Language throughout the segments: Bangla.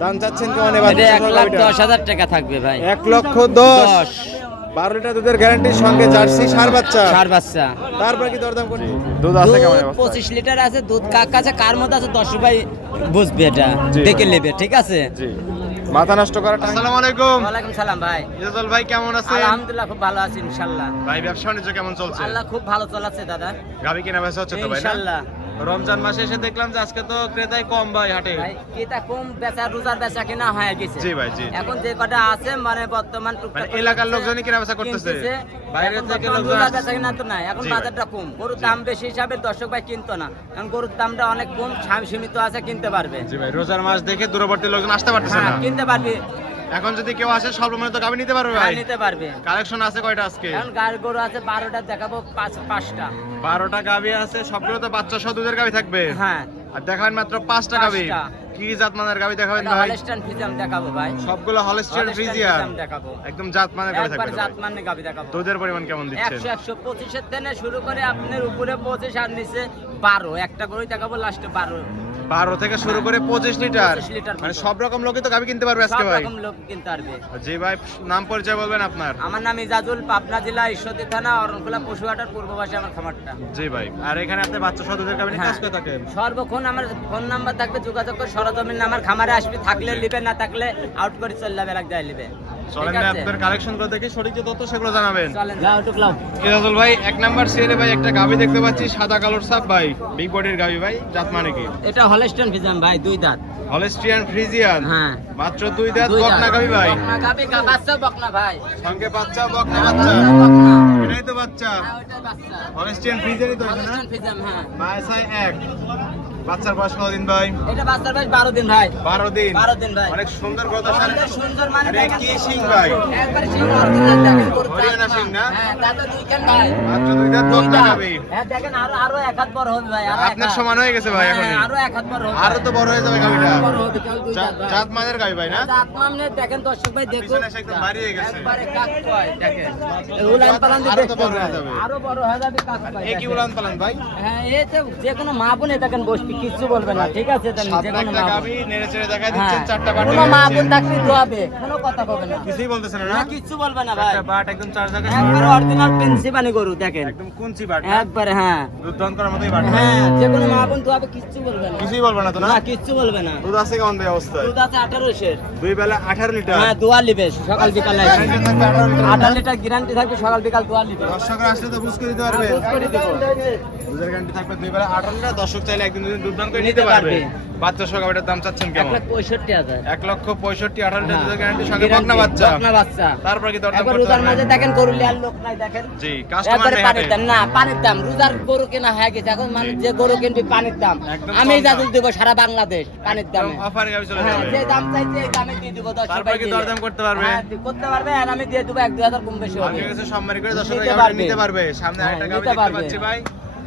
দাম চাচ্ছেন কেমন এবার? এটা 1,10,000 টাকা থাকবে ভাই। 1,10,000। 12 লিটার দুধের গ্যারান্টির সঙ্গে জার্সি ষাঁড় বাচ্চা। ষাঁড় বাচ্চা। তারপর কি দরদাম করছি? দুধ আছে কেমন অবস্থা? 25 লিটার আছে দুধ। কাছে কার মধ্যে আছে 10 ভাই বুঝবে এটা দেখে নেবে, ঠিক আছে? জি। মাথা নষ্ট করা। আসসালামু আলাইকুম। ওয়ালাইকুম সালাম ভাই। ইজাজুল ভাই কেমন আছেন? আলহামদুলিল্লাহ খুব ভালো আছি ইনশাআল্লাহ। ভাই ব্যবসা বাণিজ্য কেমন চলছে? আল্লাহ খুব ভালো চলছে দাদা। গাবি কেনা বেচা হচ্ছে তো ভাই না? ইনশাআল্লাহ। রমজান মাসে এসে দেখলাম যে আজকে তো ক্রেতাই কম ভাই হাটে। ভাই ক্রেতা কম, বেচা রোজার বেচা কিনা হয়ে গেছে। জি ভাই জি। এখন যে কটা আছে মানে বর্তমান মানে এলাকার লোকজনই কেনা বেচা করতেছে। বাইরে থেকে লোকজন রোজার বেচা কিনা তো নাই। এখন বাজারটা কম, গরুর দাম বেশি হিসাবে দর্শক ভাই কিনতো না, কারণ গরুর দামটা অনেক কম, সীমিত আছে, কিনতে পারবে। জি ভাই, রোজার মাস দেখে দূরবর্তী লোকজন আসতে পারতেছে না। কিনতে পারবে। এখন যদি কেউ আসে সর্বমোট তো গাবি নিতে পারবে ভাই? নিতে পারবে। কালেকশন আছে কয়টা আজকে? এখন গাড়ি গরু আছে 12টা, দেখাবো 5টা। 12টা গাবি আছে, সবগুলো তো বাচ্চা সহ দুধের গাবি থাকবে। হ্যাঁ। আর দেখাবেন মাত্র 5টা গাবি। কি জাতমানের গাবি দেখাবেন ভাই? হলস্টাইন ফ্রিজিয়ান দেখাবো ভাই। সবগুলো হলস্টাইন ফ্রিজিয়ান দেখাবো। একদম জাতমানের গাবি থাকবে। একবার জাতমানের গাবি দেখাবো। দুধের পরিমাণ কেমন দিচ্ছেন? 100 125 এর থেকে শুরু করে আপনার উপরে 25 আর নিচে 12। একটা গরুই দেখাবো লাস্টে 12। 12 থেকে শুরু করে 25 লিটার। 25 লিটার মানে সব রকম লোকই তো গাবি কিনতে পারবে আজকে ভাই? সব রকম লোক কিনতে পারবে। জি ভাই, নাম পরিচয় বলবেন আপনার? আমার নাম ইজাজুল, পাবনা জেলা ঈশ্বরদী থানা অরণখোলা পশুহাটের পূর্ব পাশে আমার খামারটা। জি ভাই। আর এখানে আপনি বাচ্চা সহ দুধের গাবি নিয়ে কাজ করে থাকেন? সর্বক্ষণ আমার ফোন নাম্বার থাকবে, যোগাযোগ করে সরজমিন আমার খামারে আসবে, থাকলে লিবে, না থাকলে আউট করে চলে যাবে, এক জায়গায় লিবে। চলেন ভাই, আপনাদের কালেকশন করে দেখি, সঠিক যে তথ্য সেগুলো জানাবেন। চলেন যাও একটু লাও। ইজাজুল ভাই, 1 নাম্বার সিরিয়ালে ভাই একটা গাবি দেখতে পাচ্ছি, সাদা কালোর সাপ ভাই, বিগ বডির গাবি ভাই, জাত মানে কি? এটা হলস্টাইন ফ্রিজিয়ান ভাই, 2 দাঁত। Holstein Friesian. হ্যাঁ। মাত্র 2 দাঁত, বকনা গাবি ভাই। বকনা গাবি, বাচ্চা বকনা ভাই। সঙ্গে বাচ্চা, বকনা বাচ্চা। বকনা। এটাই তো বাচ্চা। হ্যাঁ ওইটাই বাচ্চা। হলস্টিয়ান ফ্রিজিয়ানই তো এটা না? হলস্টাইন ফ্রিজিয়ান, হ্যাঁ। মাইসাই 1। বাচ্চার বয়স কতদিন ভাই? এটা বাচ্চার বয়স 12 দিন ভাই। 12 দিন। 12 দিন ভাই। অনেক সুন্দর কথা স্যার। অনেক সুন্দর মানে আরে দেখেন। কি সিং ভাই? একবারে সিং অরিজিনাল দেখেন, গরুর দাঁত হরিয়ানা সিং না? হ্যাঁ, দাঁতে 2 কান ভাই। মাত্র 2 দাঁত, বকনা গাবি। হ্যাঁ দেখেন, আরো এক হাত বড় হবে ভাই, আরো এক আপনার হাত। সমান হয়ে গেছে ভাই এখনই। হ্যাঁ, আরো এক হাত বড় হবে। আরো তো বড় হয়ে যাবে গাবিটা। বড় হবে, কেউ 2 দাঁত ভাই। জাত মানের গাবি ভাই না? জাত মানে দেখেন দর্শক ভাই, দেখুন পিছনে এসে একদম ভারী হয়ে গেছে। একবারে কাক কয় দেখেন। উলান পালান দিয়ে আরো তো দেখতে বড় হয়ে ভাই। যাবে। আরো বড় হয়ে যাবে কাক কয়। এই কি উলান পালান ভাই? হ্যাঁ, এই যে কোনো মা বোন দেখেন বসবি, কিচ্ছু বলবে না, ঠিক আছে? যে সাতটা কোনো একটা মা বোন। গাবি নেড়ে চেড়ে দেখা হ্যাঁ, দিচ্ছেন, 4টা বাট কোনো মা বোন থাকলে দোয়াবে, কোনো কথা বলবে না। কিছুই বলতেছেন না? না, কিচ্ছু বলবে না ভাই। 4টা বাট একদম 4 জায়গায় একবারে অরিজিনাল প্রিন্সিপানি গরু দেখেন, একদম কুঞ্চি বাট না? একবারে। হ্যাঁ দুধ দহন করার মতোই বাট। হ্যাঁ, যে কোনো মা বোন দোয়াবে, কিচ্ছু বলবে না। কিছুই বলবে না তো না? না, কিচ্ছু বলবে না। দুধ আছে কেমন ভাই অবস্থায়? দুধ আছে 18 দুই বেলা 18 লিটার। হ্যাঁ, দোয়া লিবে সকাল বিকাল। গ্যারান্টি থাকবে 18 লিটার। 18 লিটার গ্যারান্টি থাকবে, সকাল বিকাল দোয়া লিবে। দর্শকরা আসলে তো বুঝ করে দিতে পারবে। বুঝ করে দেবো। দুধের গ্যারান্টি থাকবে দুই বেলা 18 লিটার। দর্শক চাইলে একদিন দুদিন দুধ দান করে নিতে নিতে পারবে। পারবে। বাচ্চা সহ গাবিটার দাম চাচ্ছেন কেমন? 1,65,000। 1,65,000 18 লিটার হ্যাঁ। দুধের গ্যারান্টি, সঙ্গে বকনা বাচ্চা। বকনা বাচ্চা। তারপর কি দরদাম একবার করতে রোজার মাঝে হবে? দেখেন গরু লিয়ার লোক নাই দেখেন। জি, কাস্টমার একবারে নেই পানির হাটে। দাম, না পানির দাম, রোজার গরু কেনা হয়ে গেছে, এখন মানুষ যে গরু কিনবি পানির দাম। একদম আমি কম জাদুল দাম। দেবো সারা বাংলাদেশ পানির দামে। অফারে গাবি চলে হ্যাঁ, যাবে। যে দাম চাইছে এই দামে দিয়ে দিব। তারপর কি দরদাম করতে পারবে? হ্যাঁ, করতে পারবে, আর আমি দিয়ে দেবো 1-2 হাজার কম বেশি হবে। আপনার কাছে সম্মানী করে দর্শকরা নিতে গাবিটা পারবে। নিতে পারবে। সামনে হ্যাঁ, আরেকটা গাবি নিতে দেখতে পারবে। পাচ্ছি ভাই,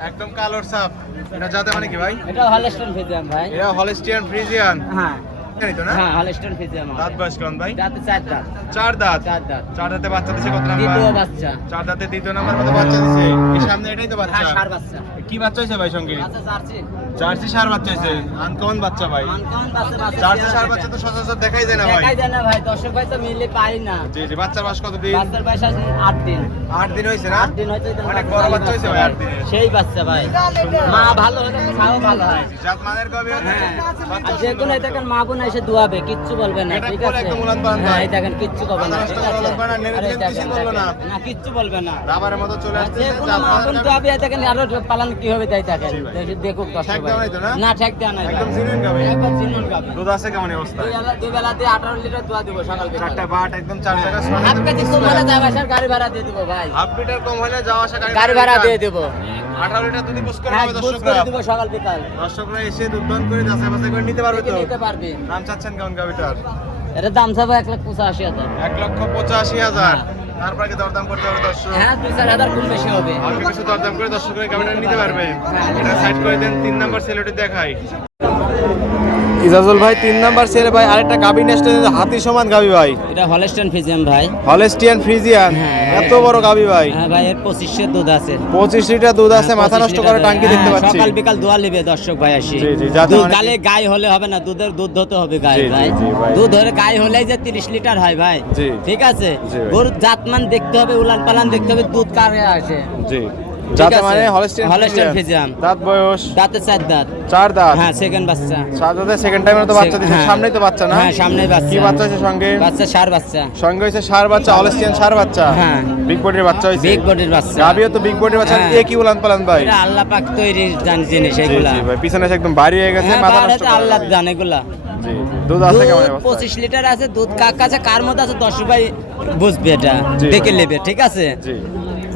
একদম কালোর সাপ। এটা জাতে মানে কি ভাই? এটা হলস্টাইন ফ্রিজিয়ান ভাই। এটা হলস্টিয়ান ফ্রিজিয়ান। হ্যাঁ জানি তো না? হ্যাঁ, হলস্টাইন ফ্রিজিয়ান। দাঁত বয়স কেমন ভাই? দাঁতে 4 দাঁত। 4 দাঁত। 4 দাঁত। 4 দাঁতে বাচ্চা দিছে কত নাম্বার? দ্বিতীয় বাচ্চা। 4 দাঁতে দ্বিতীয় নাম্বার মতো বাচ্চা দিছে। এই সামনে এটাই তো বাচ্চা। হ্যাঁ, ষাঁড় বাচ্চা। কি বাচ্চা হইছে ভাই সঙ্গে? আচ্ছা, জার্সি। জার্সি ষাঁড় বাচ্চা হইছে। আনকমন বাচ্চা ভাই। আনকমন বাচ্চা। জার্সি ষাঁড় বাচ্চা তো সচরাচর দেখাই যায় না ভাই। দেখাই যায় না ভাই, দর্শক ভাই তো মিলে পাই না। জি জি, বাচ্চার বয়স কত দিন? বাচ্চার বয়স আছে 8 দিন। 8 দিন হইছে না? 8 দিন হয়েছে। অনেক বড় বাচ্চা হইছে ভাই 8 দিনে। সেই বাচ্চা ভাই, মা ভালো হলে খাও ভালো হয়। জাত মানের গাবি হলে হ্যাঁ, বাচ্চা আর যে কোনো দেখেন মা বোন এসে দুয়াবে, কিচ্ছু বলবে না, এটা ঠিক কোলে আছে? একদম উলান পালান হ্যাঁ, ভাই। এই দেখেন কিচ্ছু বলবে না, মাথা ঠিক নষ্ট আছে? উলান পালান, নেড়ে আরে দিলেন দেখেন, কিছুই বলবে না। না কিচ্ছু বলবে না। রাবারের মতো চলে আসছে। যে কোনো মা বোন দুয়াবে, দেখেন আরো পালন কি হবে তাই দেখেন। দেখুক দর্শক ঠেক ভাই। দেওয়া নাই তো না? না, ঠেক দেওয়া নাই ভাই। একদম জিনুইন গাবি। একবার জিনুন গাবি। দুধ আছে কেমন এই অবস্থায়? দুই বেলাতে 18 লিটার দুয়া দিব সকাল বিকাল। 4টা বাট একদম 4 জায়গা হাফ কেজি কম হলে যাবে, আসার গাড়ি ভাড়া দিয়ে দিব ভাই। হাফ লিটার কম হলে যাওয়া আসা গাড়ি ভাড়া দিয়ে দেব। 18 লিটার দুধই বুঝ করে হ্যাঁ, হবে বুঝ দর্শকরা। করে দিব সকাল বিকাল। দর্শকরা এসে দুধ দান করে যাচাই বাছাই করে নিতে পারবে তো? নিতে পারবে। দাম চাচ্ছেন কেমন গাবিটার? এটার দাম চাবো 1,85,000। 1,85,000। তারপর কি দরদাম করতে হবে দর্শক? হ্যাঁ, 2-4 হাজার কম বেশি হবে। অল্প কিছু দরদাম করে দর্শকরা গাবিটা নিতে পারবে। এটা সাইড করে দেন, 3 নাম্বার সেলুটি দেখাই। ইজাজুল ভাই 3 নাম্বার সেরে ভাই আরেকটা গাবি নেস্টে হাতি সমান গাবি ভাই, এটা হলস্টাইন ফ্রিজিয়ান ভাই। হলস্টিয়ান ফ্রিজিয়ান, হ্যাঁ, এত বড় গাবি ভাই। হ্যাঁ ভাই, এর 25 দুধ আছে। 25 লিটার দুধ আছে, মাথা 25 নষ্ট করে লিটার। টাঙ্কি দেখতে হ্যাঁ, পাচ্ছি। সকাল বিকাল দোয়া নেবে দর্শক ভাই আসি। জি, জি, যাতে দুধ অনেকে- গালে গায়ে হলে হবে না, দুধ হতে হবে গায়ে জি, জি, ভাই। জি, ভাই। দুধ হলে গায়ে হলেই যে 30 লিটার হয় ভাই। জি। ঠিক আছে, জি, ভাই। গরুর জাতমান দেখতে হবে, উলান পালান দেখতে হবে, দুধ কারে আসে। জি, ঠিক যাতে আছে। মানে হলস্টিয়ান হলস্টাইন ফ্রিজিয়ান। ফ্রিজিয়ান। দাঁত বয়স দাঁতে 4 দাঁত। 4 দাঁত। হ্যাঁ, সেকেন্ড বাচ্চা। 7 দাঁতে সেকেন্ড টাইমের তো বাচ্চা দিছে, হ্যাঁ। সামনেই তো বাচ্চা না? হ্যাঁ, সামনেই বাচ্চা। কি বাচ্চা হইছে সঙ্গে? বাচ্চা ষাঁড় বাচ্চা। সঙ্গে হইছে ষাঁড় বাচ্চা, হলস্টিয়ান ষাঁড় বাচ্চা। হ্যাঁ। বিগ বডির বাচ্চা হইছে। বিগ বডির বাচ্চা। গাবিও তো বিগ বডির বাচ্চা, হ্যাঁ। এ কি উলান পালান ভাই? এটা আল্লাহ পাক তৈরি জিনিস জি, এগুলা। জি ভাই, পিছনে এসে একদম ভারী হয়ে গেছে, হ্যাঁ, মাথা বাড়াতে নষ্ট করে আল্লাহ গাবি। জান এগুলা। জি, দুধ আছে কেমন দুধ অবস্থা? 25 লিটার আছে, দুধ কার কাছে কার মধ্যে আছে দর্শক ভাই বুঝবে, এটা জি, দেখে ভাই। নেবে। ঠিক আছে, জি,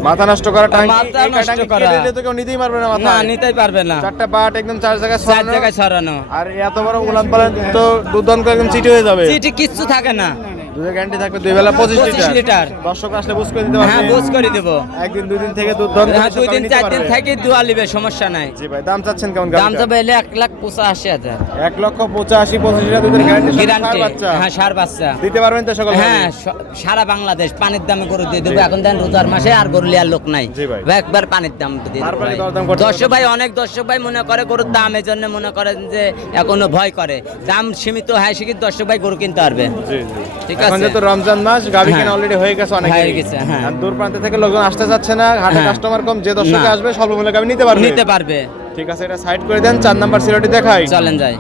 মাথা নষ্ট করা টাঙ্কি, মাথা এই নষ্ট টাঙ্কি করা। কেটে দিলে তো কেউ নিতেই পারবে না না মাথা। নিতেই পারবে না। 4টা পাট একদম 4 জায়গায় 4 ছড়ানো। জায়গায় ছড়ানো। আর এত বড় উলান পালান তো দুধ দান করে একদম চিটি হয়ে যাবে। চিঠি কিচ্ছু থাকে না। দুধের গ্যারান্টি থাকবে 2 বেলা 25 25 লিটার। দর্শক আসলে বুঝ করে দিতে হ্যাঁ, পারবে। বুঝ করে দেবো। একদিন 2 দিন থেকে দুধ দান করে হ্যাঁ, 2 দিন নিতে 4 দিন পারবে। থেকে দোয়া নিবে, সমস্যা নাই। জি ভাই, দাম চাচ্ছেন কেমন দাম গাবিটা? তো পেলে 1,85,000 1,85,25 লিটার দুধের গ্যারান্টি গ্যারান্টি। বাচ্চা হ্যাঁ, ষাঁড় বাচ্চা। দিতে পারবেন তো সকল হ্যাঁ, সারা বাংলাদেশ পানির দামে গরু দিয়ে দেবো। জি। এখন দেন রোজার মাসে আর গরু লিয়ার লোক নাই। জি ভাই। একবার পানির দাম দিয়ে দেবো তারপরে ভাই। দরদাম করতে দর্শক ভাই, অনেক দর্শক ভাই মনে করে গরুর দাম এই জন্য মনে করেন যে এখনো ভয় করে। দাম সীমিত হয় সেক্ষেত্রে দর্শক ভাই গরু কিনতে পারবে। জি, জি। ঠিক এখন আছে। যেহেতু রমজান মাস, গাবি হ্যাঁ। কেনা অলরেডি হয়ে গেছে অনেক। হয়ে গেছে, হ্যাঁ। আর দূর প্রান্ত থেকে লোকজন আসতে যাচ্ছে না, হাটে হ্যাঁ। কাস্টমার কম, যে দর্শকে না। আসবে স্বল্প মূল্যে গাবি নিতে পারবে। নিতে পারবে। ঠিক আছে, এটা সাইড করে দেন। 4 নাম্বার সিরিয়ালটি দেখাই। চলেন যাই।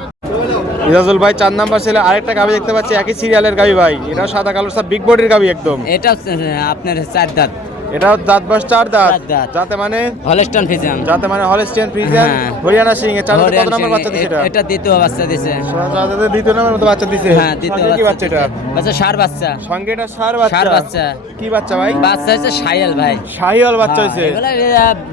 ইজাজুল ভাই 4 নাম্বার ছিল আরেকটা গাবি দেখতে পাচ্ছি, একই সিরিয়ালের গাবি ভাই। এটাও সাদা কালো সব বিগ বডির গাবি একদম। এটা হচ্ছে আপনার 4 দাঁত। এটাও দাঁত বয়স 4 দাঁত। 4 দাঁত। যাতে মানে হলস্টাইন ফ্রিজিয়ান। হলস্টিয়ান ফ্রিজিয়ান, হ্যাঁ। হরিয়ানা সিং এর 4 কত হরিয়ানা নাম্বার সিং, বাচ্চা দিছে এটা? এটা দ্বিতীয় বাচ্চা দিছে। সাদাতে দ্বিতীয় নাম্বার মতো বাচ্চা দিছে। হ্যাঁ, দ্বিতীয় সঙ্গে কি বাচ্চা এটা? বাচ্চা ষাঁড় বাচ্চা। সঙ্গে এটা ষাঁড় বাচ্চা। ষাঁড় বাচ্চা। কি বাচ্চা ভাই? বাচ্চা হচ্ছে সাইয়াল ভাই। শাহিওয়াল বাচ্চা হ্যাঁ, হইছে। এগুলা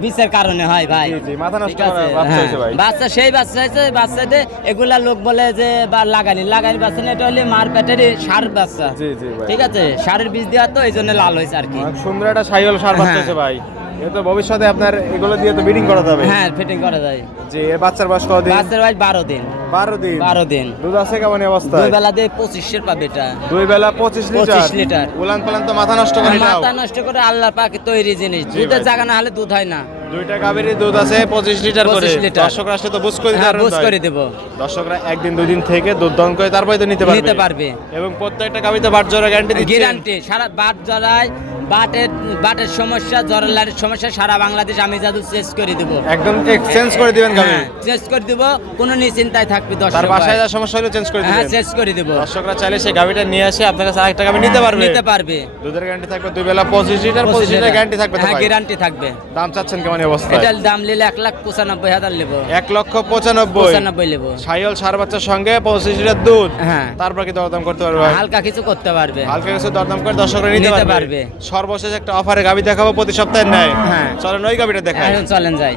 বীজের কারণে হয় ভাই। জি, জি, মাথা নষ্ট ঠিক আছে, করা বাচ্চা হ্যাঁ। হইছে ভাই। বাচ্চা সেই বাচ্চা হয়েছে, বাচ্চাতে এগুলা লোক বলে যে বা লাগানি বাচ্চা না, এটা হলে মার পেটের ষাঁড় বাচ্চা। জি, জি ভাই। ঠিক আছে, ষাঁড়ের বীজ দেওয়া তো এই জন্য লাল হয়েছে আর কি। অনেক সুন্দর একটা শাহিওয়াল ষাঁড় বাচ্চা হ্যাঁ। হইছে ভাই। এ তো ভবিষ্যতে আপনার এগুলো দিয়ে তো ব্রিডিং করাতে হবে। হ্যাঁ, ফিটিং করা যায়। জি, এর বাচ্চার বয়স কতদিন? বাচ্চার ভাই 12 দিন। 12 দিন। 12 দিন। দুধ আছে কেমন অবস্থা? 2 বেলা দিয়ে 25 পাবে এটা। 2 বেলা 25 লিটার। 25 লিটার। উলান পালান তো মাথা নষ্ট করে নাও। মাথা নষ্ট করে আল্লাহ পাক তৈরি জিনিস। জি দুধের ভাই। জায়গা না হলে দুধ হয় না। দুইটা গাভীরই দুধ আছে 25 লিটার করে। 25 লিটার। দর্শকরা আসলে তো বুঝ করে দিতে হ্যাঁ, পারবেন বুঝ ভাই। করে দেবো। দর্শকরা একদিন 2 দিন থেকে দুধ দহন করে তারপরে তো নিতে পারবে। নিতে পারবে। এবং প্রত্যেকটা গাভীতে বাট জোড়া গ্যারান্টি দিচ্ছেন। গ্যারান্টি। সারা বাট জরায়, বাটের সমস্যা, জরালার সমস্যা সারা বাংলাদেশ আমি জাদু চেঞ্জ করে দেবো। একদম এক্সচেঞ্জ করে দিবেন গাভী। চেঞ্জ করে দেবো, কোনো নিশ্চিন্তায় থাকবে দর্শক তার বাসায় ভাই। যা সমস্যা হলে চেঞ্জ করে হ্যাঁ, দিবেন। চেঞ্জ করে দেবো। দর্শকরা চাইলে সেই গাভীটা নিয়ে আসে আপনার কাছে আরেকটা গাভী নিতে পারবে। নিতে পারবে। দুধের গ্যারান্টি থাকবে 2 বেলা 25 লিটার, 25 লিটার গ্যারান্টি থাকবে তো হ্যাঁ, ভাই। গ্যারান্টি থাকবে। দাম চাচ্ছেন কেমন এই অবস্থায়? এটার দাম নিলে 1,95,000 নেবো। 1,95,000। 95 নেবো। শাহিওয়াল ষাঁড় বাচ্চার সঙ্গে 25 লিটার দুধ। হ্যাঁ। তারপর কি দরদাম করতে পারবে ভাই? হালকা কিছু করতে পারবে। হালকা কিছু দরদাম করে দর্শকরা নিতে নিতে পারবে। পারবে। সর্বশেষ একটা অফারে গাভী দেখাবো প্রতি সপ্তাহে নেয়। হ্যাঁ। চলেন ওই গাভীটা দেখাই। এখন চলেন যাই।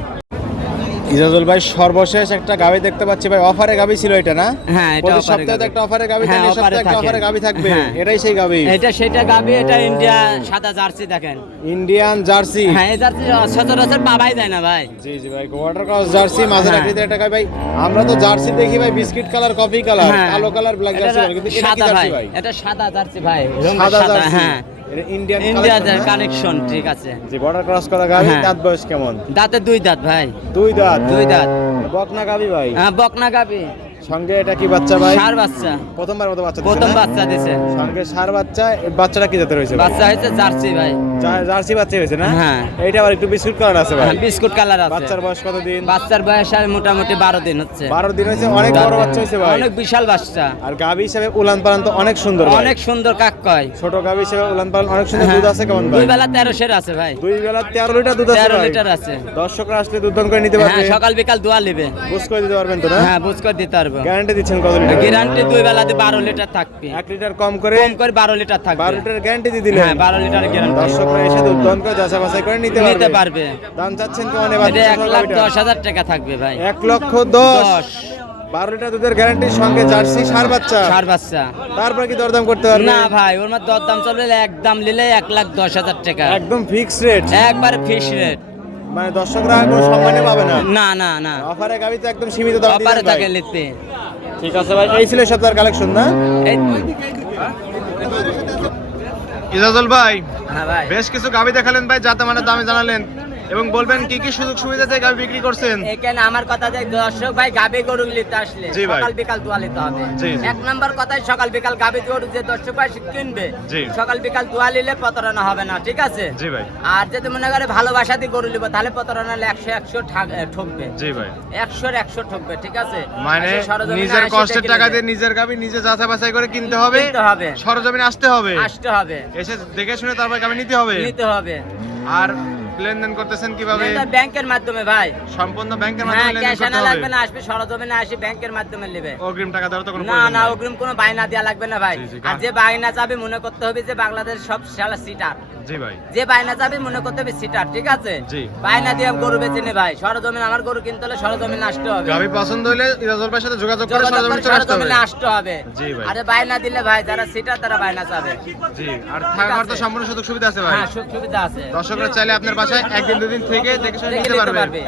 ইজাজুল ভাই সর্বশেষ একটা গাভী দেখতে পাচ্ছি ভাই, অফারে গাভী ছিল এটা না? হ্যাঁ, এটা প্রতি অফারে সপ্তাহে তো গাভী। একটা অফারে গাভী হ্যাঁ, থাকে, এই অফারে সপ্তাহে একটা থাকে। অফারে গাভী থাকবে। হ্যাঁ। এটাই সেই গাভী। এটা সেটা গাবি, এটা ইন্ডিয়া সাদা জার্সি দেখেন। Indian jersey. হ্যাঁ, এই জার্সি সচরাচর পাওয়াই যায় না ভাই। জি, জি ভাই, ওয়াটার ক্রস জার্সি মাঝের হ্যাঁ। আকৃতির একটা গাভী ভাই। আমরা তো জার্সি দেখি ভাই বিস্কিট কালার, কফি কালার, হ্যাঁ। কালো কালার, ব্ল্যাক এটা জার্সি বলে, কিন্তু এটা কি সাদা জার্সি ভাই। ভাই? এটা সাদা জার্সি ভাই, রঙের সাদা সাদা। জার্সি। হ্যাঁ, এটা ইন্ডিয়ান ইন্ডিয়া কালেকশন না? কানেকশন। ঠিক আছে। জি, বর্ডার ক্রস করা গাভী। হ্যাঁ। দাঁত বয়স কেমন? দাঁতে 2 দাঁত ভাই। 2 দাঁত। 2 দাঁত। বকনা গাভী ভাই। হ্যাঁ, বকনা গাবি। সঙ্গে এটা কি বাচ্চা ভাই? ষাঁড় বাচ্চা। প্রথমবার মতো বাচ্চা দিছে প্রথম না? বাচ্চা দিছে। সঙ্গে ষাঁড় বাচ্চা। এই বাচ্চাটা কি জাতের হয়েছে ভাই? বাচ্চা হয়েছে জার্সি ভাই। জার্সি বাচ্চা হয়েছে না? হ্যাঁ। এইটা আবার একটু বিস্কুট কালার আছে ভাই। হ্যাঁ, বিস্কুট কালার আছে। বাচ্চার বয়স কত দিন? বাচ্চার বয়স আর মোটামুটি 12 দিন হচ্ছে। 12 দিন হয়েছে। অনেক বড় বাচ্চা হয়েছে ভাই। অনেক বিশাল বাচ্চা। আর গাভী হিসেবে উলান পালান তো অনেক সুন্দর ভাই। অনেক সুন্দর কাক কয়। ছোট গাভী হিসেবে উলান পালান অনেক সুন্দর। হ্যাঁ। দুধ আছে কেমন ভাই? 2 বেলা 13 সের আছে ভাই। 2 বেলা 13 লিটার দুধ আছে 13 ভাই। লিটার আছে। দর্শকরা আসলে দুধ দান করে নিতে পারবে। হ্যাঁ, সকাল বিকাল দোয়া নেবে। বুঝ করে দিতে পারবেন তো না? হ্যাঁ, বুঝ করে দিতে পারবো। গ্যারান্টি দিচ্ছেন কত লিটার? গ্যারান্টি 2 বেলাতে 12 লিটার থাকবে। 1 লিটার কম করে কম করে 12 লিটার থাকবে। 12 লিটার গ্যারান্টি দিয়ে দিলেন। হ্যাঁ, 12 লিটার গ্যারান্টি। দর্শকরা এসে দুধ দান করে যাচাই বাছাই করে নিতে নিতে পারবে। পারবে। দাম চাচ্ছেন কেমন এটা এবার? 1,10,000 টাকা থাকবে ভাই। 1,10,000। 12 লিটার দুধের গ্যারান্টির সঙ্গে জার্সি ষাঁড় বাচ্চা। ষাঁড় বাচ্চা। তারপর কি দরদাম করতে পারবে? না ভাই, ওর মধ্যে দরদাম চলবে, একদম নিলে 1,10,000 টাকা। একদম ফিক্স রেট। একবারে ফিক্স রেট। মানে দর্শকরা কোনো সম্মানে পাবে না। না না না, অফারে গাবি তো একদম সীমিত দাম অপারে দিবেন ভাই। থাকে লিখতে। ঠিক আছে ভাই, এই ছিল সপ্তাহের কালেকশন না? এই ইজাজুল ভাই হ্যাঁ ভাই, বেশ কিছু গাভি দেখালেন ভাই, যাতে মানে দামে জানালেন এবং বলবেন কি কি সুযোগ সুবিধাতে গাভি বিক্রি করছেন। এখানে আমার কথা যে দর্শক ভাই গাবে গরু নিতে আসলে জি ভাই। সকাল বিকাল দোয়া নিতে হবে। জি, জি। এক নাম্বার কথাই সকাল বিকাল গাবে গরু যে দর্শক ভাই কিনবে জি। সকাল বিকাল দোয়া নিলে প্রতারণা হবে না, ঠিক আছে? জি ভাই। আর যদি মনে করে ভালোবাসা দিয়ে গরু নিব তাহলে প্রতারণা হলে 100 ঠকবে, জি ভাই। 100 ঠকবে, ঠিক আছে? মানে আসে সরজমিনে নিজের আসে কষ্টের দেখে টাকা নেবে। দিয়ে নিজের গাভি নিজে যাচাই বাছাই করে কিনতে হবে, কিনতে হবে, সরজমিনে আসতে হবে, আসতে হবে, এসে দেখে শুনে তারপর গাভি নিতে হবে। নিতে হবে। আর লেনদেন করতেছেন কিভাবে? এটা ব্যাংকের মাধ্যমে ভাই। সম্পূর্ণ ব্যাংকের হ্যাঁ, মাধ্যমে লেনদেন ক্যাশ করতে আনা হবে। লাগবে না, আসবে সরজমিনে আসি ব্যাংকের মাধ্যমে নেবে। অগ্রিম টাকা দেওয়ার তো কোনো না প্রয়োজন না, নাই। অগ্রিম কোনো বায়না দেওয়া লাগবে না ভাই। জি, জি, আর যে বায়না চাবে মনে করতে হবে যে বাংলাদেশ সব শালা সিটার। জি ভাই। যে বায়না চাবে মনে করতে হবে সিটার, ঠিক আছে? জি। বায়না দিয়ে গরু বেচে নে ভাই, সরজমিনে আমার গরু কিনতে হলে সরজমিনে আসতে হবে। গাভি পছন্দ হলে ইজাজুল ভাইয়ের সাথে যোগাযোগ করে যোগাযোগ করে সরজমিনে চলে আসতে হবে। সরজমিনে আসতে হবে। জি ভাই। আরে বায়না দিলে ভাই যারা সিটার তারা বায়না চাবে। জি, আর থাকার তো সম্পূর্ণ সুযোগ সুবিধা আছে ভাই। হ্যাঁ, সুখ সুবিধা আছে। দর্শকরা চাইলে আপনার বাসায় একদিন দুদিন থেকে দেখে শুনে দেখে নিতে নিতে পারবে। পারবে।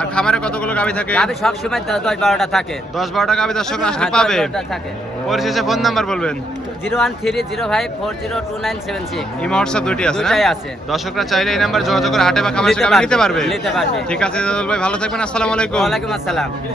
আর খামারে কতগুলো গাভি থাকে? গাভী সব সময় 10-12টা থাকে। 10-12টা গাভি দর্শকরা আসলে হ্যাঁ, পাবে। 10-12টা থাকে। পরিশেষে ফোন নাম্বার বলবেন। 01305402976। এই হোয়াটসঅ্যাপ দুটি আছে না? দুটাই আছে। দর্শকরা চাইলে এই নাম্বার যোগাযোগ করে হাটে বা খামারে এসে গাভি নিতে পারবে। নিতে পারবে। ঠিক আছে ইজাজুল ভাই, ভালো থাকবেন। আসসালামু আলাইকুম। ওয়ালাইকুম আসসালাম।